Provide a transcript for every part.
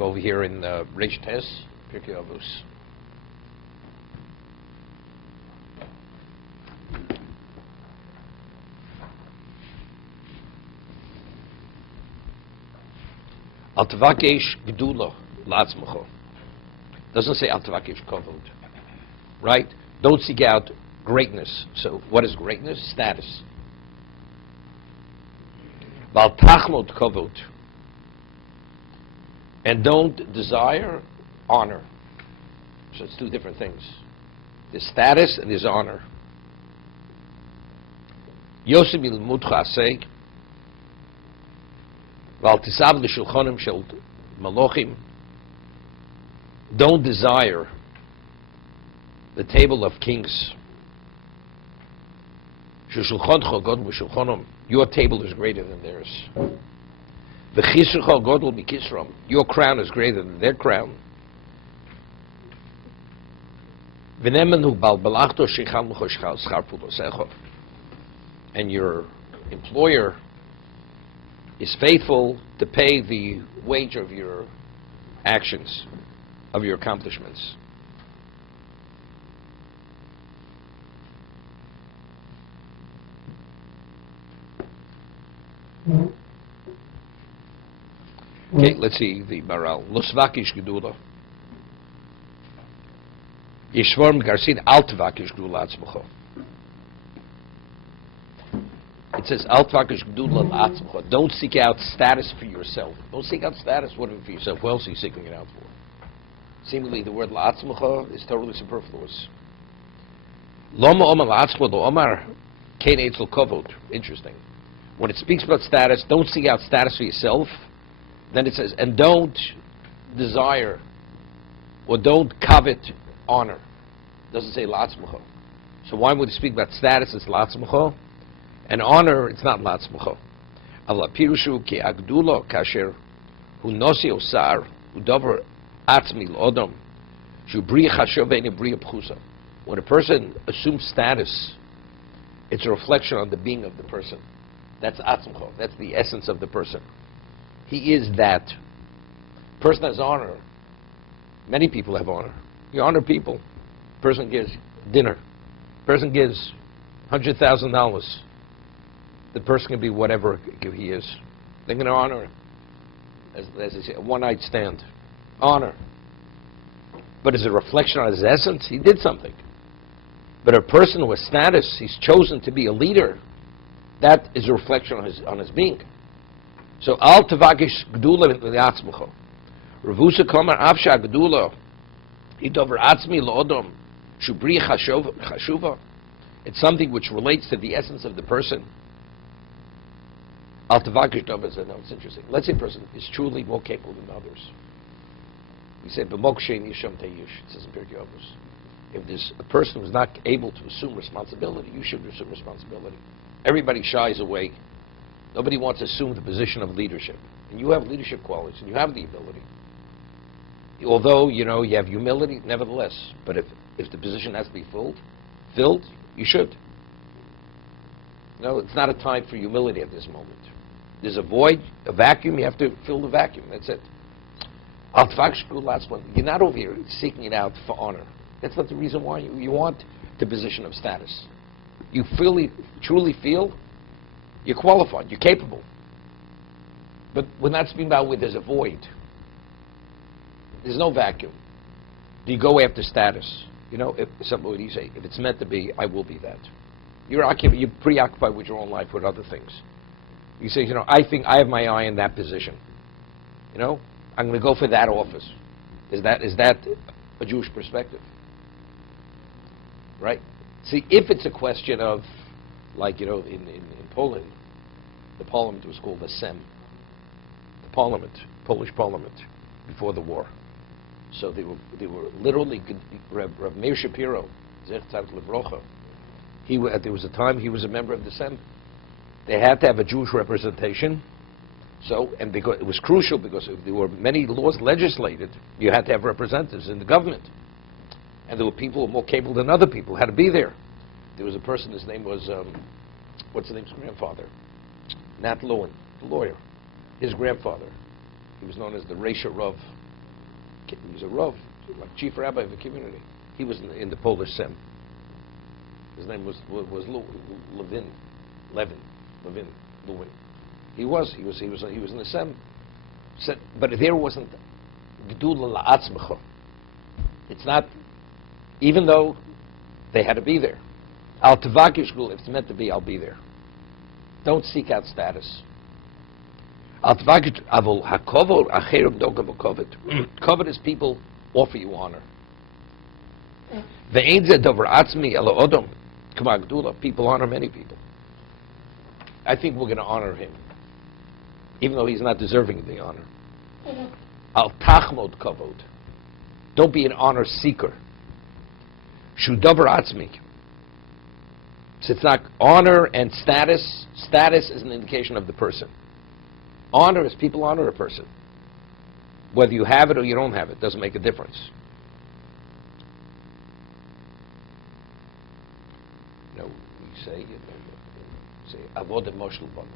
over here in Reish Tes, Pirkei Avos. Al tavakesh gedula la'atzmacho. Doesn't say al tavakesh kavod, right? Don't seek out greatness. So what is greatness? Status. Val tachmod kavod. And don't desire honor. So it's two different things. There's status and there's honor. Yosef ilmutcha aseh. Val tisav l'shulchonim shel malochim. Don't desire the table of kings. Shulchoncho god v'shulchonim. Your table is greater than theirs. Your crown is greater than their crown. And your employer is faithful to pay the wage of your actions, of your accomplishments. Okay, let's see the Maharal. Losvakish gedula. Yishvorm garsin altvakish gedula atzmacho. It says altvakish gedula atzmacho. Don't seek out status for yourself. Don't seek out status for yourself. What else are you seeking it out for? Seemingly, the word la'atzmacha is totally superfluous. Loma omar la'atzmacha lo omar kein etzel kovod. Interesting. When it speaks about status, don't seek out status for yourself. Then it says, and don't desire or don't covet honor. It doesn't say la'atzmacha. So why would it speak about status? It's la'atzmacha. And honor, it's not la'atzmacha. Allah pirushu ki agdulo kasher hu nosi osar hu dover atzmi l'odom shu briya chashav ve'ene briya pchusa. When a person assumes status, it's a reflection on the being of the person. That's atzmacha. That's the essence of the person. He is that. Person has honor. Many people have honor. You honor people. Person gives dinner. Person gives $100,000. The person can be whatever he is. They're going to honor him. As they say, a one-night stand. Honor. But as a reflection on his essence, he did something. But a person who has status, he's chosen to be a leader. That is a reflection on his being. So al tavakish gedula v'atzmacha. Revusa kamar avsha gedula idover atzmi lo'odom shubri chashuva. It's something which relates to the essence of the person. Al tavakish dover. No, it's interesting. Let's say a person is truly more capable than others. We say b'mokshein yisham teyush. It says in Pirkei Avot. If there's a person who's not able to assume responsibility, you should assume responsibility. Everybody shies away. Nobody wants to assume the position of leadership. And you have leadership qualities, and you have the ability. Although, you have humility, nevertheless. But if the position has to be filled, you should. No, it's not a time for humility at this moment. There's a void, a vacuum, you have to fill the vacuum. That's it. You're not over here seeking it out for honor. That's not the reason why you want the position of status. You truly feel you're qualified, you're capable. But when that's being about where there's a void, there's no vacuum. Do you go after status? If somebody you say, if it's meant to be, I will be that. You're preoccupied with your own life, with other things. You say, I think I have my eye on that position. I'm going to go for that office. Is that a Jewish perspective? Right? See, if it's a question of, like, in Poland, the parliament was called the Sejm. The parliament, Polish parliament, before the war. So they were literally, Reb Meir Shapiro, Zech Tzaddik Livrocha, there was a time he was a member of the Sejm. They had to have a Jewish representation. And because it was crucial, because if there were many laws legislated, you had to have representatives in the government. And there were people who were more capable than other people, had to be there. There was a person, his name was, what's the name's grandfather? Nat Lewin, the lawyer. His grandfather. He was known as the Reisha Rav He was a Rav, like chief rabbi of the community. He was in the Polish Sem. His name was Levin. He was in the Sem. But there wasn't Gedula la'atzmecha. It's not, even though they had to be there. Al tevakish gul, if it's meant to be, I'll be there. Don't seek out status. Al tevakish avol hakovod acherim dogam kovet. Kovet is people offer you honor. Ve'ein zeh davar atzmi elo odom k'ma gedula. People honor many people. I think we're going to honor him, even though he's not deserving of the honor. Al tachmod kavod. Don't be an honor seeker. Shu davar atzmi. So it's not honor and status. Status is an indication of the person. Honor is people honor a person. Whether you have it or you don't have it doesn't make a difference. You know, we say avodah moshel banu.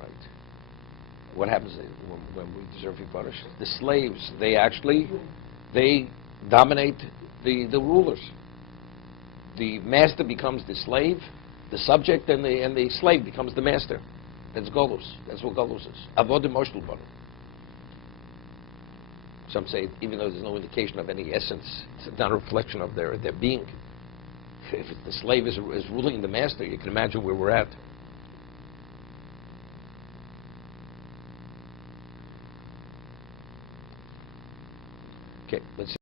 Right. What happens when we deserve Yiparesh? The slaves, they dominate the rulers. The master becomes the slave, the subject, and the slave becomes the master. That's Golus. That's what Golus is. Avodah moshel banu. Some say, even though there's no indication of any essence, it's not a reflection of their being. If the slave is ruling the master, you can imagine where we're at. Okay, let's see.